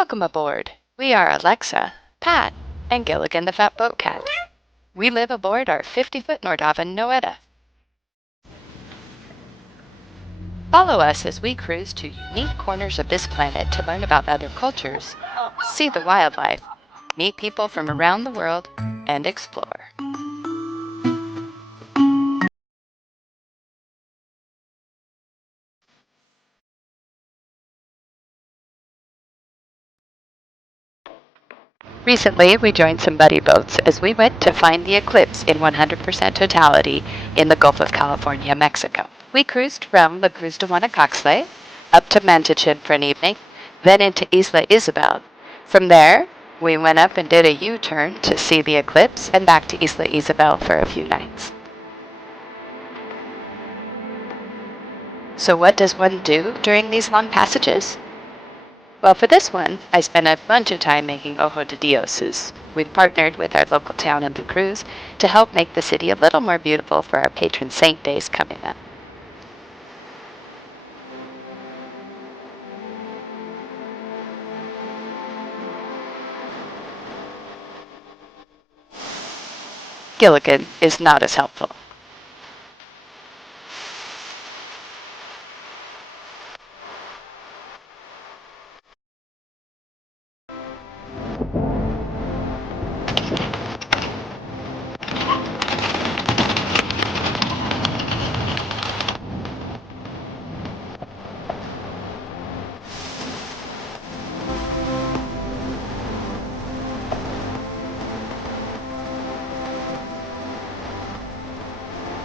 Welcome aboard. We are Alexa, Pat, and Gilligan the Fat Boat Cat. We live aboard our 50-foot Nordhavn Noeta. Follow us as we cruise to unique corners of this planet to learn about other cultures, see the wildlife, meet people from around the world, and explore. Recently, we joined some buddy boats as we went to find the eclipse in 100% totality in the Gulf of California, Mexico. We cruised from La Cruz de Guanacaxle up to Mantachin for an evening, then into Isla Isabel. From there, we went up and did a U-turn to see the eclipse and back to Isla Isabel for a few nights. So what does one do during these long passages? Well, for this one, I spent a bunch of time making ojo de dioses. We've partnered with our local town in the cruise to help make the city a little more beautiful for our patron saint days coming up. Gilligan is not as helpful.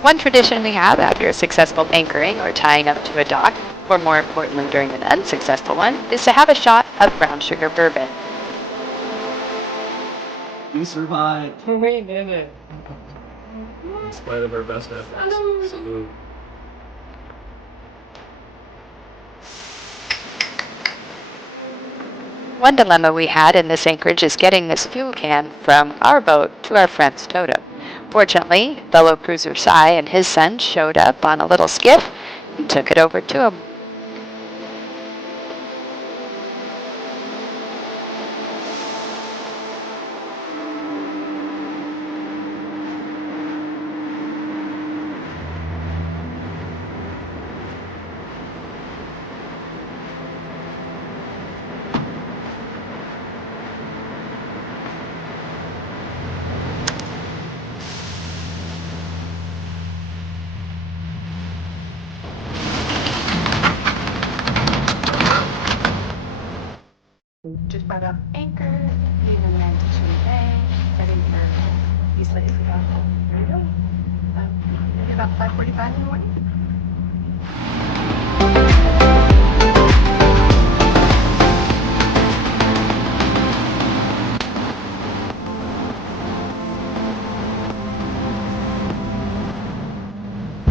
One tradition we have after a successful anchoring or tying up to a dock, or more importantly during an unsuccessful one, is to have a shot of brown sugar bourbon. We survived. We did it. In spite of our best efforts. Salute. One dilemma we had in this anchorage is getting this fuel can from our boat to our friend's Toto. Fortunately, fellow cruiser Cy and his son showed up on a little skiff and took it over to him. Just brought up anchor, leaving the Mantachin Bay, heading for Isla Isabel. There we go. About 5:45 in the morning.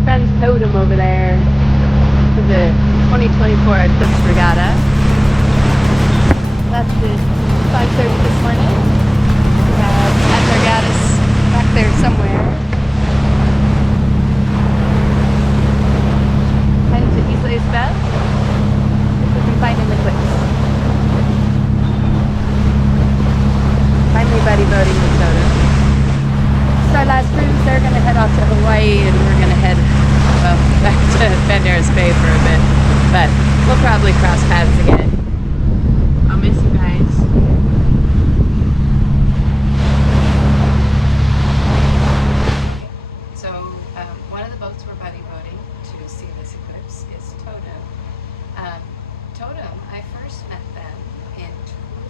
Friend's totem over there for the 2024 Eclipse Regatta. Left at 5:30 this morning. We have Athargatus back there somewhere. Heading to Isla Isabel. If we can find an eclipse. Finally buddy boating with Toto. It's our last cruise. They're going to head off to Hawaii and we're going to head back to Banderas Bay for a bit. But we'll probably cross paths again. I'll miss you guys. So, one of the boats we're buddy boating to see this eclipse is Totem. Totem, I first met them in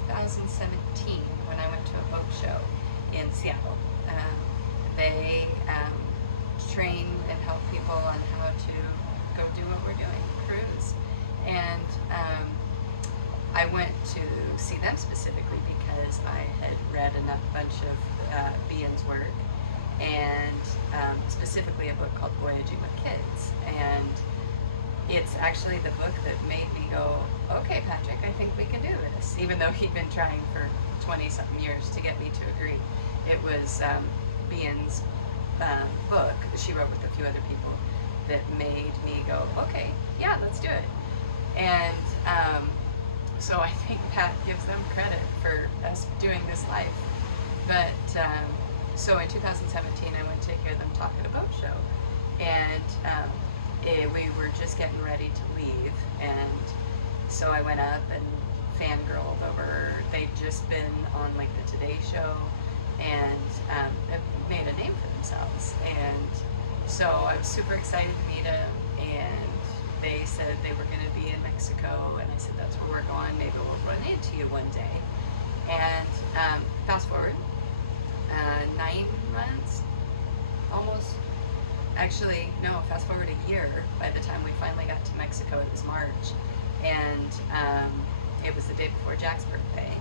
2017 when I went to a boat show in Seattle. They train and help people on how to go do what we're doing, cruise. And I went to see them specifically because I had read a bunch of Bian's work, and specifically a book called Voyaging with Kids. And it's actually the book that made me go, okay, Patrick, I think we can do this. Even though he'd been trying for 20-something years to get me to agree. It was Bian's book that she wrote with a few other people that made me go, okay, yeah, let's do it. And so I think that gives them credit for us doing this life. But so in 2017, I went to hear them talk at a boat show, and we were just getting ready to leave, and so I went up and fangirled over. They'd just been on like the Today Show, and made a name for themselves, and so I was super excited to meet them, and they said they were going to be in Mexico, and I said that's where we're going, maybe we'll run into you one day. And fast forward 9 months, almost, actually no, fast forward a year. By the time we finally got to Mexico, it was March, and it was the day before Jack's birthday,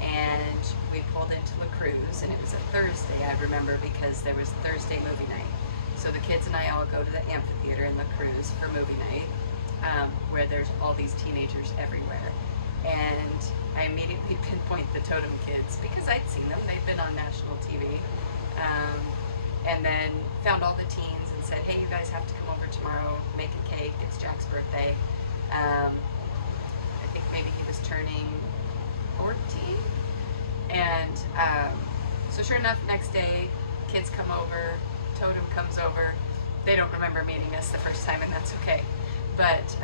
and we pulled into La Cruz, and it was a Thursday, I remember, because there was Thursday movie night. So the kids and I all go to the amphitheater in La Cruz for movie night, where there's all these teenagers everywhere. And I immediately pinpoint the Totem Kids because I'd seen them. They'd been on national TV. And then found all the teens and said, hey, you guys have to come over tomorrow, make a cake. It's Jack's birthday. I think maybe he was turning 14. And so sure enough, next day, kids come over, Totem comes over. They don't remember meeting us the first time, and that's okay. But,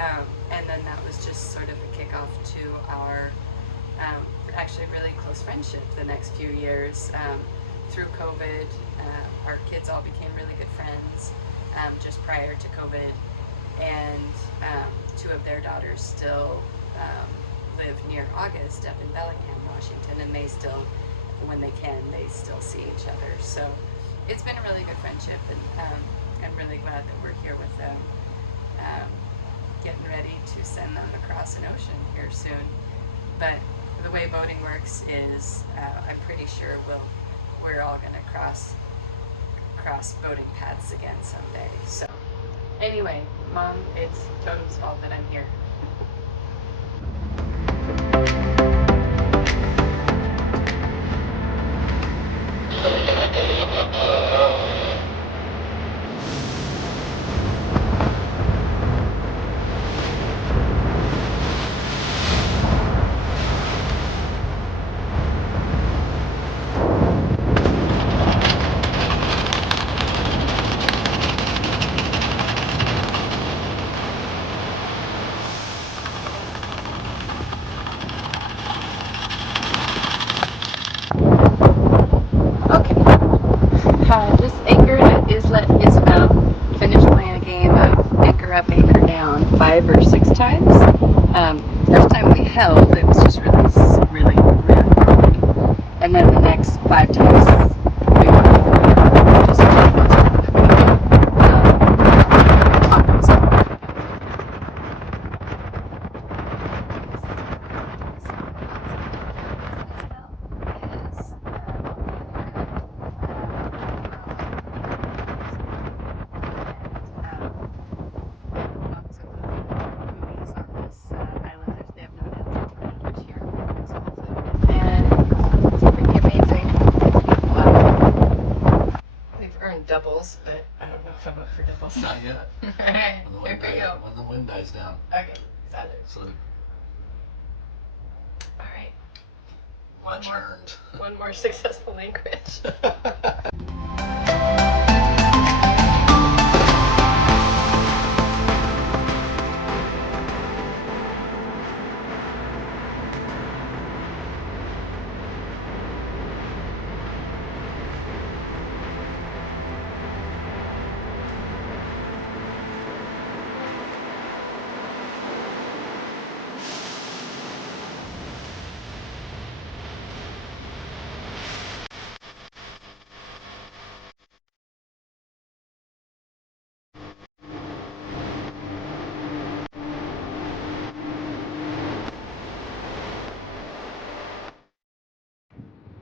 and then that was just sort of the kickoff to our actually really close friendship the next few years. Through COVID, our kids all became really good friends just prior to COVID, and two of their daughters still live near August up in Bellingham, Washington, and they still, when they can, they still see each other. So it's been a really good friendship, and I'm really glad that we're here with them, getting ready to send them across an ocean here soon. But the way boating works is I'm pretty sure we're all going to cross boating paths again someday. So anyway, Mom, it's Totem's fault that I'm here. Just anchored at Isla Isabel. Finished playing a game of anchor up, anchor down 5 or 6 times. First time we held, it was just really early. And then the next 5 times we were just doubles, but I don't know if I'm up for doubles. Not yet. Alright, here we go. When the wind dies down. Okay, salute. Salute. Alright. Much earned. One more successful anchorage.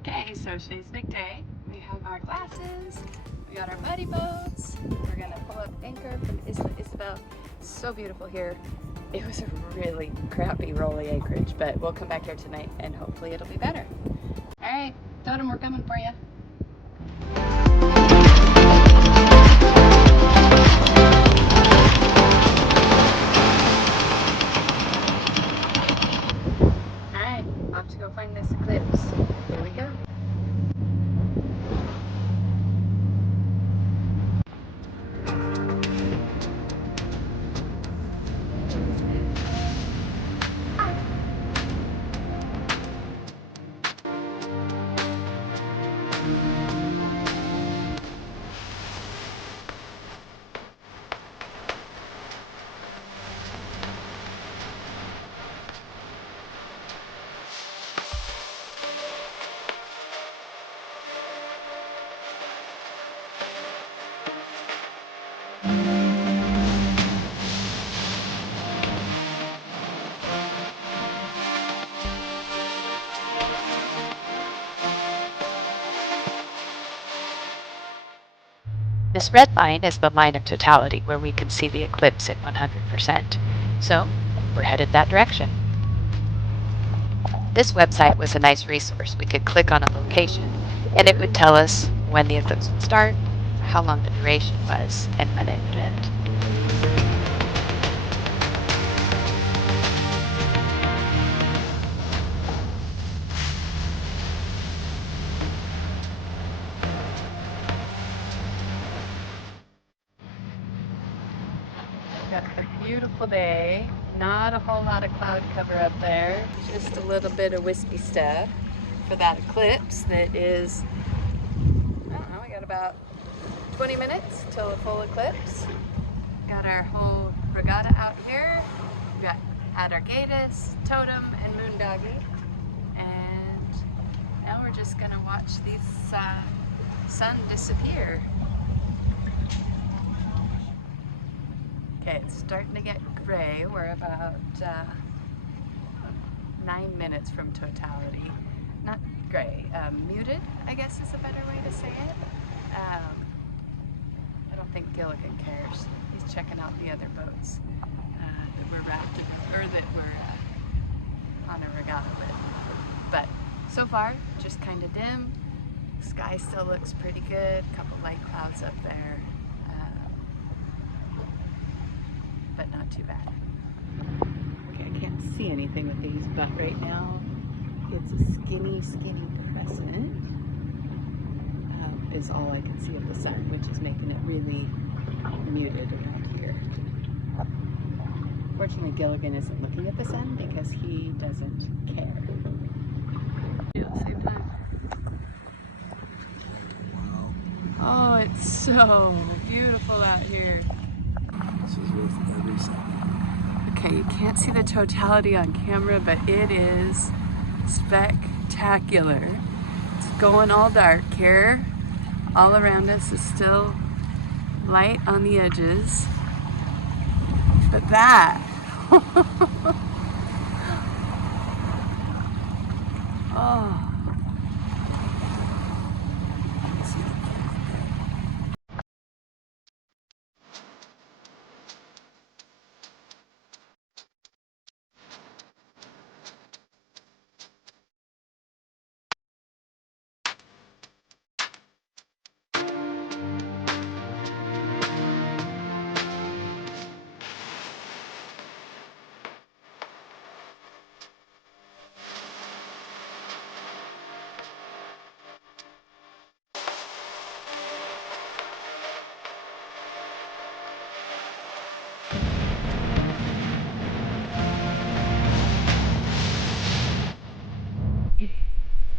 Okay, so today's big day. We have our glasses, we got our buddy boats. We're gonna pull up anchor from Isla Isabel. It's so beautiful here. It was a really crappy rolly anchorage, but we'll come back here tonight and hopefully it'll be better. All right, Totem, we're coming for you. go find this eclipse. Here we go. This red line is the line of totality where we can see the eclipse at 100%. So we're headed that direction. This website was a nice resource. We could click on a location and it would tell us when the eclipse would start, how long the duration was, and when it would end. Got a beautiful day. Not a whole lot of cloud cover up there. Just a little bit of wispy stuff for that eclipse that is, I don't know, we got about 20 minutes till a full eclipse. Got our whole regatta out here. We got Adargatus, Totem, and Moondoggy. And now we're just gonna watch these sun disappear. Okay, it's starting to get gray. We're about 9 minutes from totality. Not gray, muted, I guess is a better way to say it. I don't think Gilligan cares. He's checking out the other boats that we're wrapped in, or that we're on a regatta with. But so far, just kind of dim. Sky still looks pretty good. A couple light clouds up there. But not too bad. Okay, I can't see anything with these, but right now it's a skinny crescent is all I can see of the sun, which is making it really muted around here. Fortunately, Gilligan isn't looking at the sun because he doesn't care. At the same time. Oh, it's so beautiful out here. This is worth every second. Okay, you can't see the totality on camera, but it is spectacular. It's going all dark here. All around us is still light on the edges. But that, oh.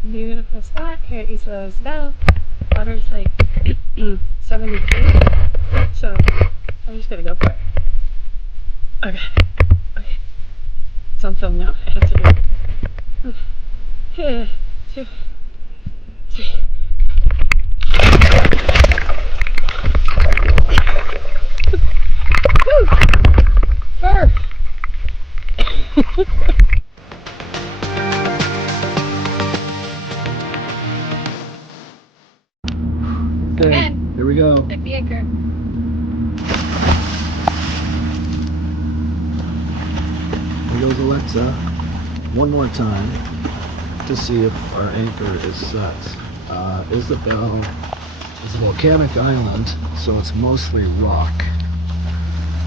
Beautiful spot here at Isla Isabel. Water's like 70 feet, so I'm just gonna go for it. Okay. So I'm filming now. I have to do it. Yeah, 2, 3. Woo! Burr! Okay, here we go. At the anchor. Here goes Alexa one more time to see if our anchor is set. Isabel is a volcanic island, so it's mostly rock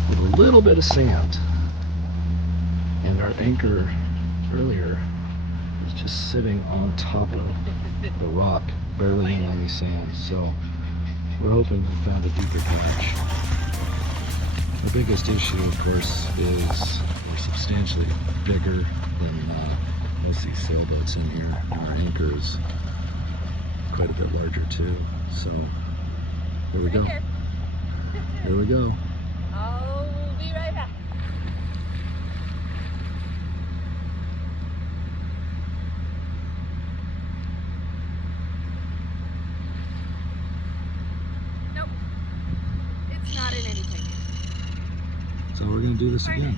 with a little bit of sand. And our anchor earlier It's just sitting on top of the rock, barely in any sand. So we're hoping to find a deeper patch. The biggest issue, of course, is we're substantially bigger than we see sailboats in here, and our anchor is quite a bit larger too. So here we go. Here we go. I'll be right back. Nope. It's not in anything. So we're gonna do this again.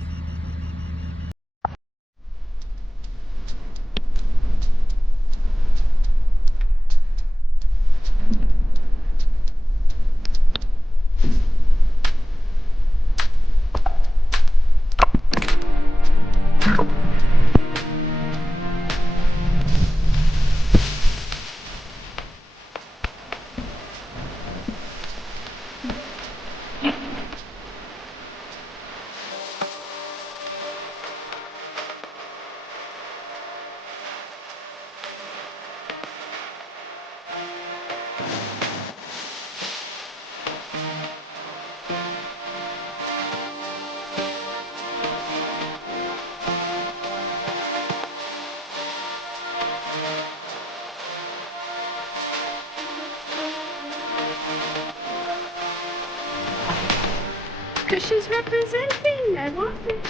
Because she's representing. I want it.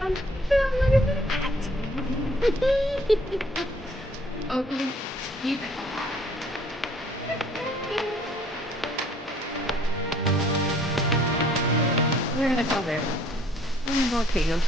I'm look at that. Ugly. Keep it. We're gonna go there. We're gonna go take them.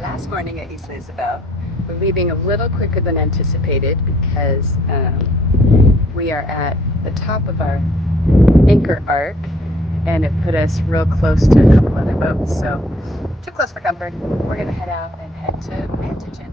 Last morning at Isla Isabel. We're leaving a little quicker than anticipated because we are at the top of our anchor arc and it put us real close to a couple other boats. So too close for comfort. We're gonna head out and head to Mantichen.